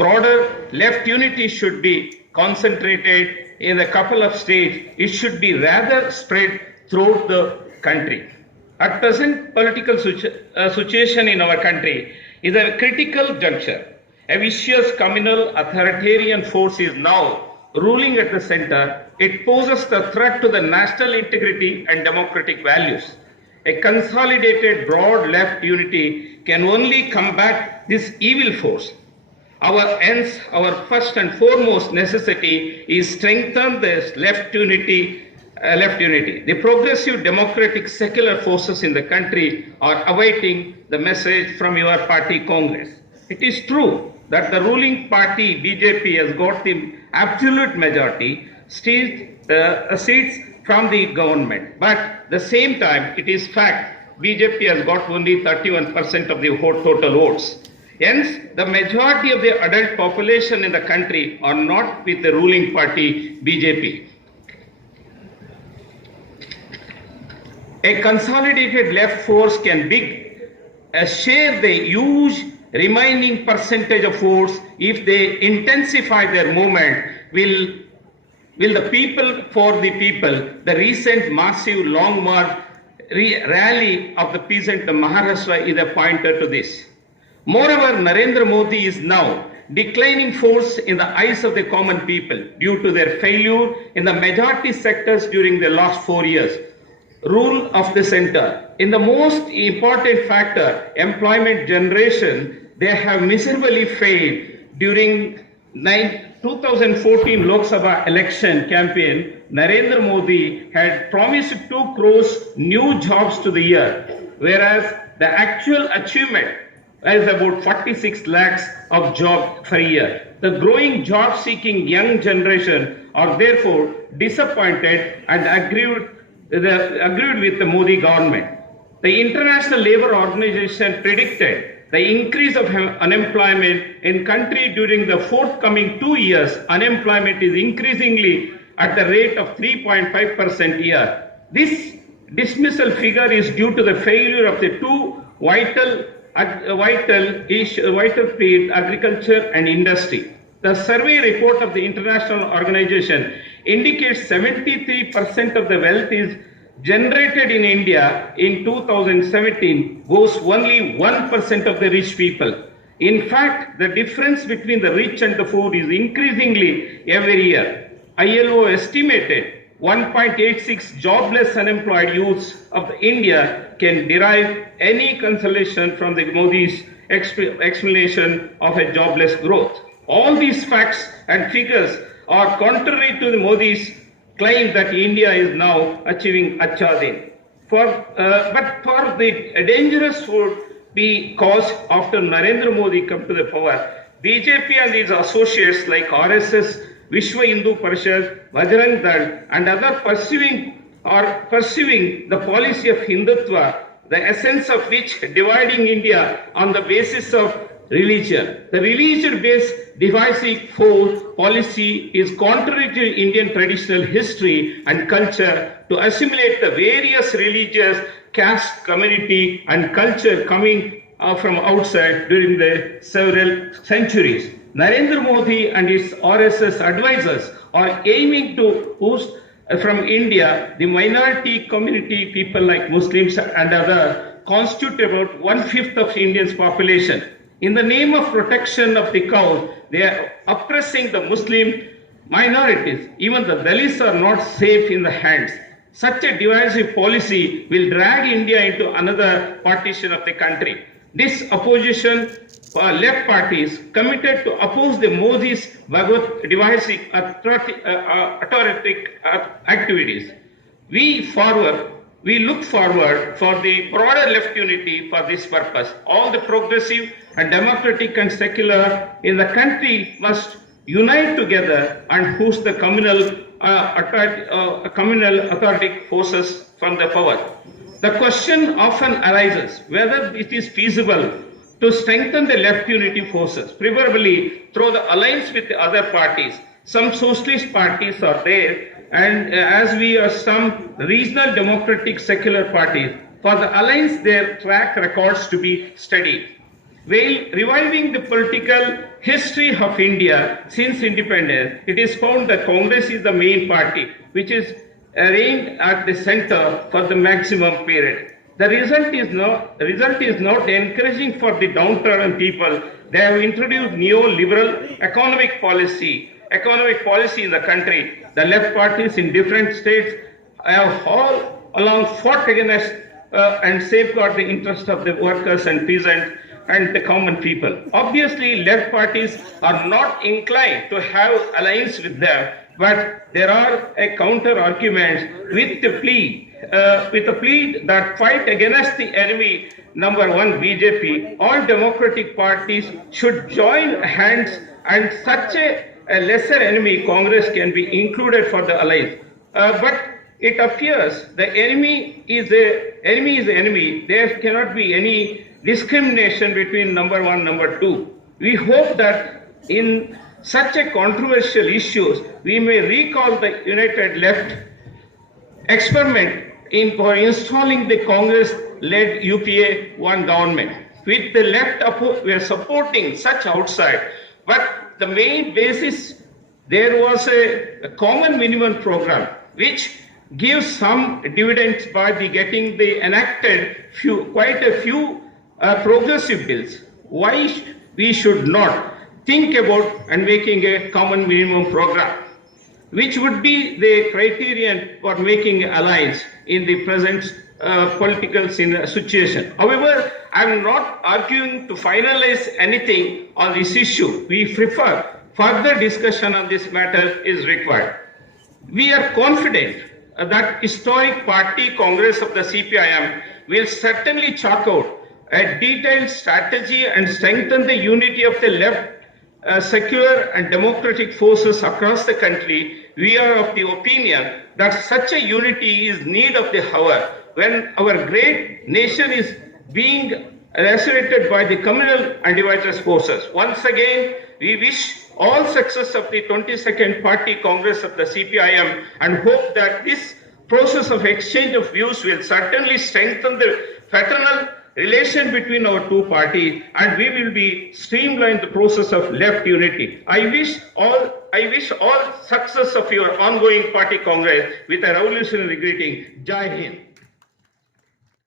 broader left unity should be concentrated in a couple of states. It should be rather spread throughout the country. At present, political situation in our country is a critical juncture. A vicious communal authoritarian force is now ruling at the center. It poses the threat to the national integrity and democratic values. A consolidated broad left unity can only combat this evil force. Our first and foremost necessity is strengthen this left unity. The progressive democratic secular forces in the country are awaiting the message from your party Congress. It is true that the ruling party BJP has got the absolute majority seats from the government, but at the same time it is fact BJP has got only 31% of the total votes. Hence, the majority of the adult population in the country are not with the ruling party BJP. A consolidated left force can share the huge remaining percentage of votes if they intensify their movement. Will the people for the people, the recent massive long march rally of the peasant of Maharashtra is a pointer to this. Moreover, Narendra Modi is now declining force in the eyes of the common people due to their failure in the majority sectors during the last 4 years. Rule of the center. In the most important factor, employment generation, they have miserably failed during 2014 Lok Sabha election campaign. Narendra Modi had promised 2 crores new jobs to the year, whereas the actual achievement is about 46 lakhs of jobs per year. The growing job-seeking young generation are therefore disappointed and agreed with the Modi government. The International Labour Organization predicted the increase of unemployment in country during the forthcoming 2 years. Unemployment is increasingly at the rate of 3.5% a year. This dismissal figure is due to the failure of the two vital field, agriculture and industry. The survey report of the international organization indicates 73% of the wealth is generated in India in 2017 goes only 1% of the rich people. In fact, the difference between the rich and the poor is increasingly every year. ILO estimated 1.86 jobless unemployed youths of India can derive any consolation from the Modi's explanation of a jobless growth. All these facts and figures are contrary to the Modi's claim that India is now achieving Achha Din. But for the dangerous would be caused after Narendra Modi come to the power. BJP and its associates like RSS, Vishwa Hindu Parishad, Bajrang Dal and other pursuing the policy of Hindutva, the essence of which dividing India on the basis of religion. The religion-based divisive policy is contrary to Indian traditional history and culture to assimilate the various religious, caste, community and culture coming from outside during the several centuries. Narendra Modi and its RSS advisors are aiming to boost from India the minority community people like Muslims and others constitute about 1/5 of India's population. In the name of protection of the cow, they are oppressing the Muslim minorities. Even the Dalits are not safe in the hands. Such a divisive policy will drag India into another partition of the country. This opposition left parties committed to oppose the Modi's divisive authoritarian activities. We look forward for the broader left unity for this purpose. All the progressive and democratic and secular in the country must unite together and push the communal authoritarian forces from the power. The question often arises whether it is feasible to strengthen the left unity forces, preferably through the alliance with the other parties. Some socialist parties are there, and as we are some regional democratic secular parties, for the alliance their track records to be studied. While reviving the political history of India since independence, it is found that Congress is the main party which is reigned at the center for the maximum period. The result is not encouraging for the downtrodden people. They have introduced neoliberal economic policy in the country. The left parties in different states have all along fought against and safeguard the interest of the workers and peasants and the common people. Obviously, left parties are not inclined to have alliance with them, but there are a counter arguments with the plea that fight against the enemy number one BJP. All democratic parties should join hands, and such a lesser enemy Congress can be included for the alliance. But it appears the enemy is enemy. There cannot be any discrimination between number one, number two. We hope that in such a controversial issues, we may recall the United Left experiment for installing the Congress-led UPA one government. With the left, we are supporting such outside, but the main basis, there was a common minimum program which gives some dividends by getting the enacted quite a few progressive bills. Why we should not think about and making a common minimum program, which would be the criterion for making alliance in the present political situation. However, I am not arguing to finalize anything on this issue. We prefer further discussion on this matter is required. We are confident that historic party Congress of the CPIM will certainly chalk out a detailed strategy and strengthen the unity of the left, secular and democratic forces across the country. We are of the opinion that such a unity is need of the hour when our great nation is being lacerated by the communal and divided forces. Once again, we wish all success of the 22nd Party Congress of the CPIM and hope that this process of exchange of views will certainly strengthen the fraternal relation between our two parties, and we will be streamline the process of left unity. I wish all success of your ongoing party congress with a revolutionary greeting. Jai Hind.